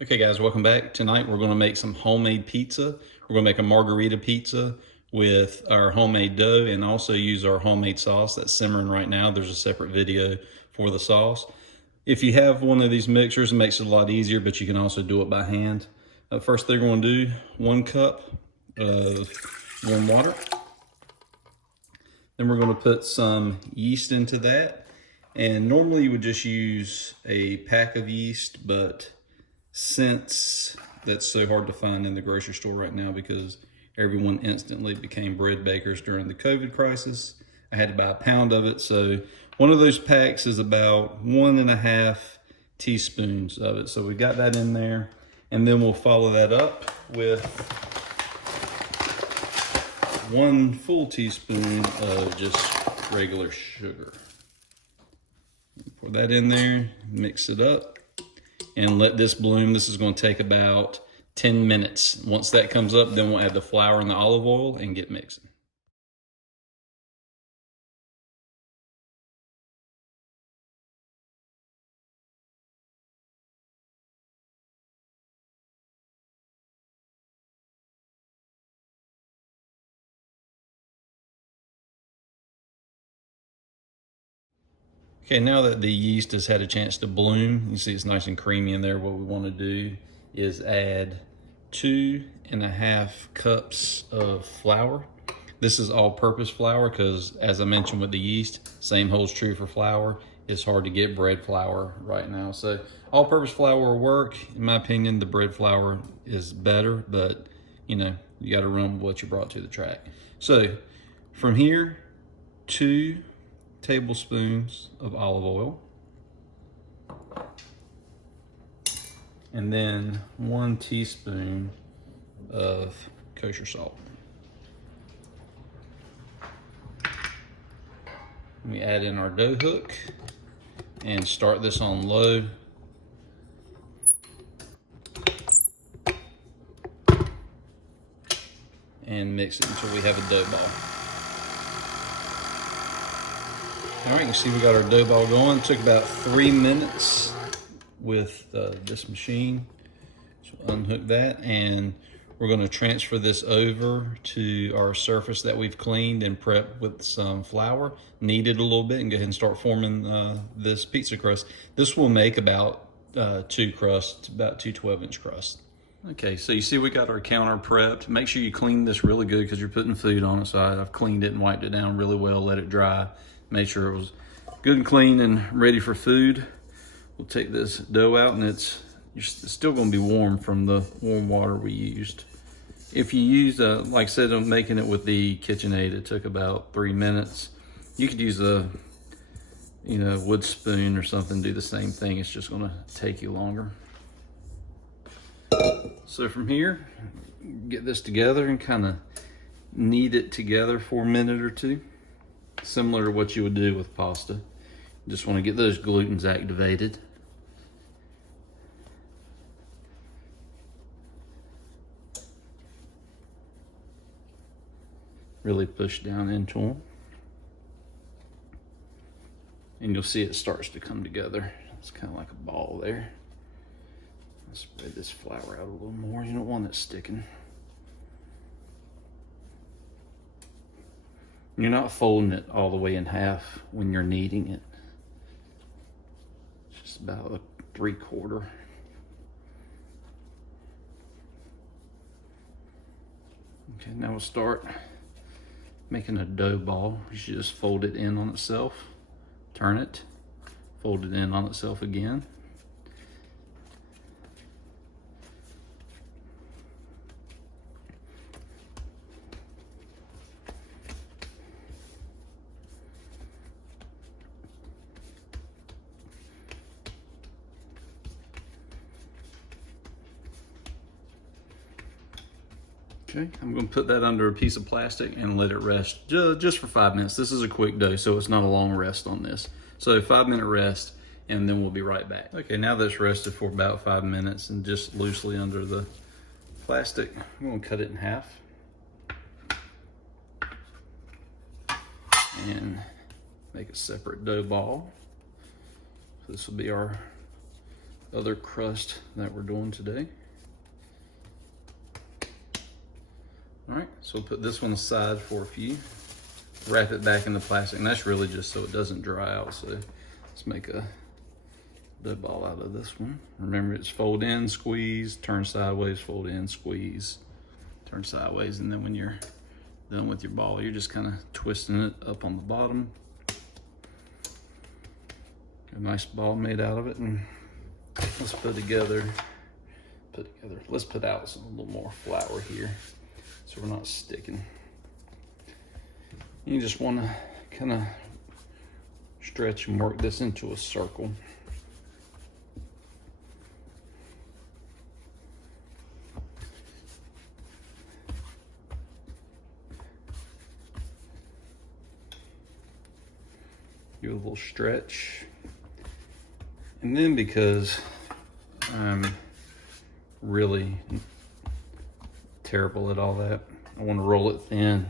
Okay guys, welcome back. Tonight we're gonna make some homemade pizza. We're gonna make a margarita pizza with our homemade dough and also use our homemade sauce that's simmering right now. There's a separate video for the sauce. If you have one of these mixers, it makes it a lot easier, but you can also do it by hand. First thing we're gonna do, 1 cup of warm water. Then we're gonna put some yeast into that. And normally you would just use a pack of yeast, but since that's so hard to find in the grocery store right now because everyone instantly became bread bakers during the COVID crisis, I had to buy a pound of it. So one of those packs is about 1.5 teaspoons of it. So we got that in there, and then we'll follow that up with 1 full teaspoon of just regular sugar. Pour that in there, mix it up, and let this bloom. This is going to take about 10 minutes. Once that comes up, then we'll add the flour and the olive oil and get mixing. Okay, now that the yeast has had a chance to bloom, you see it's nice and creamy in there. What we want to do is add 2.5 cups of flour. This is all-purpose flour because, as I mentioned with the yeast, same holds true for flour. It's hard to get bread flour right now. So all-purpose flour will work. In my opinion, the bread flour is better, but you know, you got to run with what you brought to the track. So from here, 2 tablespoons of olive oil, and then 1 teaspoon of kosher salt. We add in our dough hook and start this on low. And mix it until we have a dough ball. All right, you can see we got our dough ball going. It took about 3 minutes with this machine. So unhook that, and we're going to transfer this over to our surface that we've cleaned and prepped with some flour. Knead it a little bit and go ahead and start forming this pizza crust. This will make about 2 crusts, about 2 12-inch crusts. Okay, so you see we got our counter prepped. Make sure you clean this really good because you're putting food on it. So I've cleaned it and wiped it down really well, let it dry. Made sure it was good and clean and ready for food. We'll take this dough out, and it's still gonna be warm from the warm water we used. If you use, like I said, I'm making it with the KitchenAid. It took about 3 minutes. You could use a wood spoon or something, do the same thing. It's just gonna take you longer. So from here, get this together and kind of knead it together for a minute or two, similar to what you would do with pasta. You just want to get those glutens activated. Really push down into them. And you'll see it starts to come together. It's kind of like a ball there. Let's spread this flour out a little more. You don't want it sticking. You're not folding it all the way in half when you're kneading it. It's just about a 3/4. Okay, now we'll start making a dough ball. You should just fold it in on itself, turn it, fold it in on itself again. Okay, I'm going to put that under a piece of plastic and let it rest just for 5 minutes. This is a quick dough, so it's not a long rest on this. So 5-minute rest, and then we'll be right back. Okay, now that's rested for about 5 minutes and just loosely under the plastic, I'm going to cut it in half. And make a separate dough ball. So this will be our other crust that we're doing today. All right, so we'll put this one aside for a few. Wrap it back in the plastic, and that's really just so it doesn't dry out. So let's make a dough ball out of this one. Remember, it's fold in, squeeze, turn sideways, fold in, squeeze, turn sideways, and then when you're done with your ball, you're just kind of twisting it up on the bottom. Get a nice ball made out of it, and let's let's put out a little more flour here so we're not sticking. You just want to kind of stretch and work this into a circle. Give it a little stretch. And then, because I'm really terrible at all that, I want to roll it thin.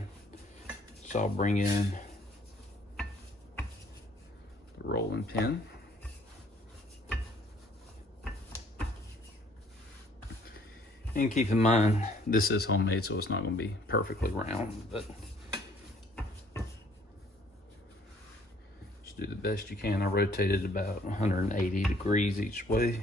So I'll bring in the rolling pin. And keep in mind, this is homemade, so it's not going to be perfectly round, but just do the best you can. I rotated about 180 degrees each way.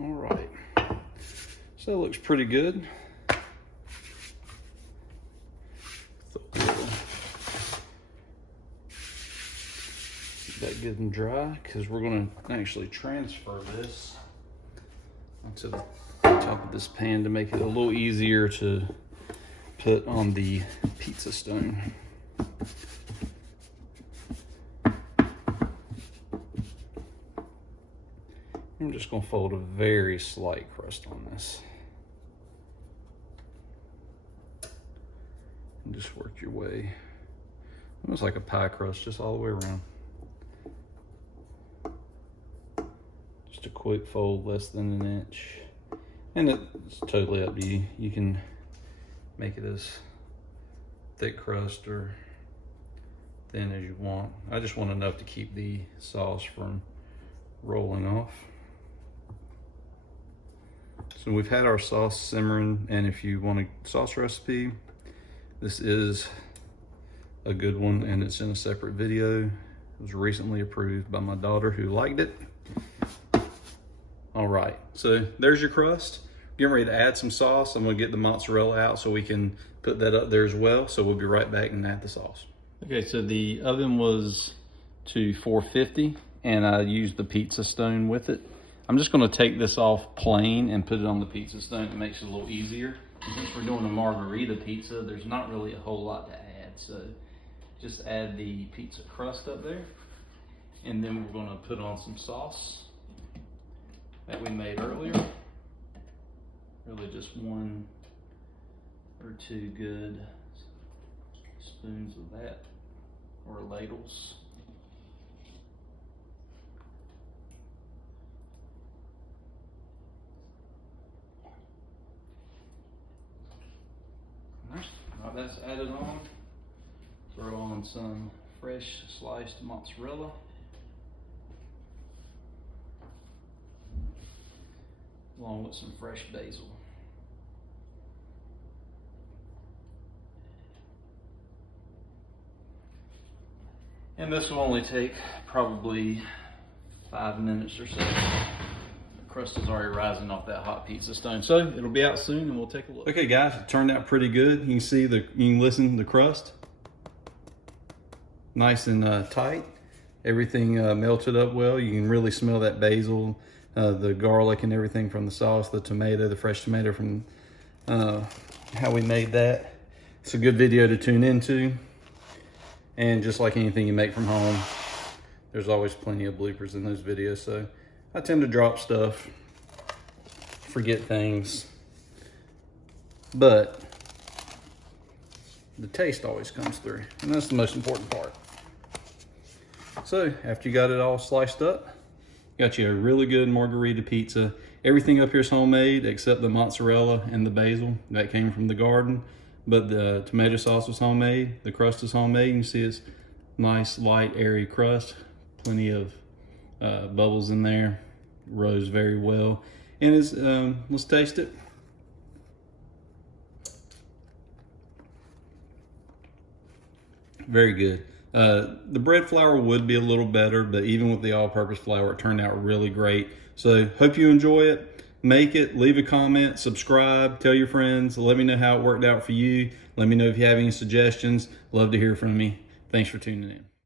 All right, so it looks pretty good. Keep that good and dry, because we're going to actually transfer this onto the top of this pan to make it a little easier to put on the pizza stone. I'm just going to fold a very slight crust on this. And just work your way, almost like a pie crust, just all the way around. Just a quick fold, less than an inch. And it's totally up to you. You can make it as thick crust or thin as you want. I just want enough to keep the sauce from rolling off. So we've had our sauce simmering, and if you want a sauce recipe, this is a good one, and it's in a separate video. It was recently approved by my daughter, who liked it. All right, so there's your crust. Getting ready to add some sauce. I'm gonna get the mozzarella out so we can put that up there as well. So we'll be right back and add the sauce. Okay, so the oven was to 450, and I used the pizza stone with it. I'm just gonna take this off plain and put it on the pizza stone. It makes it a little easier. Since we're doing a margarita pizza, there's not really a whole lot to add. So just add the pizza crust up there. And then we're gonna put on some sauce that we made earlier. Really just 1 or 2 good spoons of that, or ladles. Now that's added on, throw on some fresh sliced mozzarella. Along with some fresh basil. And this will only take probably 5 minutes or so. The crust is already rising off that hot pizza stone. So it'll be out soon and we'll take a look. Okay guys, it turned out pretty good. You can see you can listen to the crust. Nice and tight. Everything melted up well. You can really smell that basil. the garlic and everything from the sauce, the tomato, the fresh tomato from how we made that. It's a good video to tune into. And just like anything you make from home, there's always plenty of bloopers in those videos. So I tend to drop stuff, forget things, but the taste always comes through, and that's the most important part. So after you got it all sliced up, got you a really good margarita pizza. Everything up here is homemade except the mozzarella and the basil. That came from the garden, but the tomato sauce was homemade. The crust is homemade. You see it's nice, light, airy crust. Plenty of bubbles in there. Rose very well. And it's, let's taste it. Very good. The bread flour would be a little better, but even with the all-purpose flour, it turned out really great. So hope you enjoy it. Make it, leave a comment, subscribe, tell your friends, let me know how it worked out for you. Let me know if you have any suggestions. Love to hear from me. Thanks for tuning in.